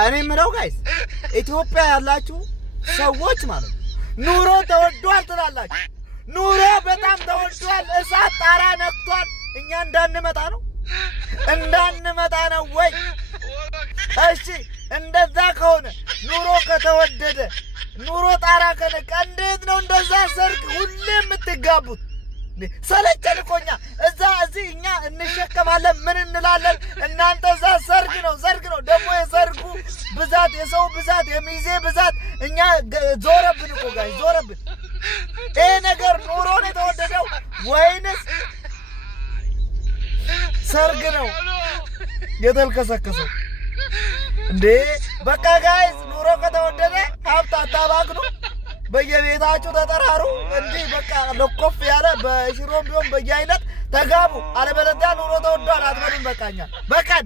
እኔ የምለው ጋይስ ኢትዮጵያ ያላችሁ ሰዎች ማለት ኑሮ ተወዷል ትላላችሁ። ኑሮ በጣም ተወዷል፣ እሳት ጣራ ነክቷል። እኛ እንዳንመጣ ነው ወይ? እሺ እንደዛ ከሆነ ኑሮ ከተወደደ ኑሮ ጣራ ከነካ እንዴት ነው እንደዛ ሰርግ ሁሌ የምትጋቡት? ሰለቸን እኮ እኛ እዚህ እኛ እንሸከማለን ምን እንላለን? እናንተ እዛ ሰርግ ነው ደግሞ የሰርጉ ብዛት የሰው ብዛት የሚዜ ብዛት እኛ ዞረብን እኮ ጋር ዞረብን። ይሄ ነገር ኑሮ ነው የተወደደው ወይንስ ሰርግ ነው የተልከሰከሰው እንዴ? በቃ ጋይስ ኑሮ ከተወደደ ሀብት አታባክኑ፣ በየቤታችሁ ተጠራሩ። እንዲህ በቃ ለኮፍ ያለ በሽሮም ቢሆን በየአይነት ተጋቡ። አለበለዚያ ኑሮ ተወዷል አትበሉም። በቃኛ በቀን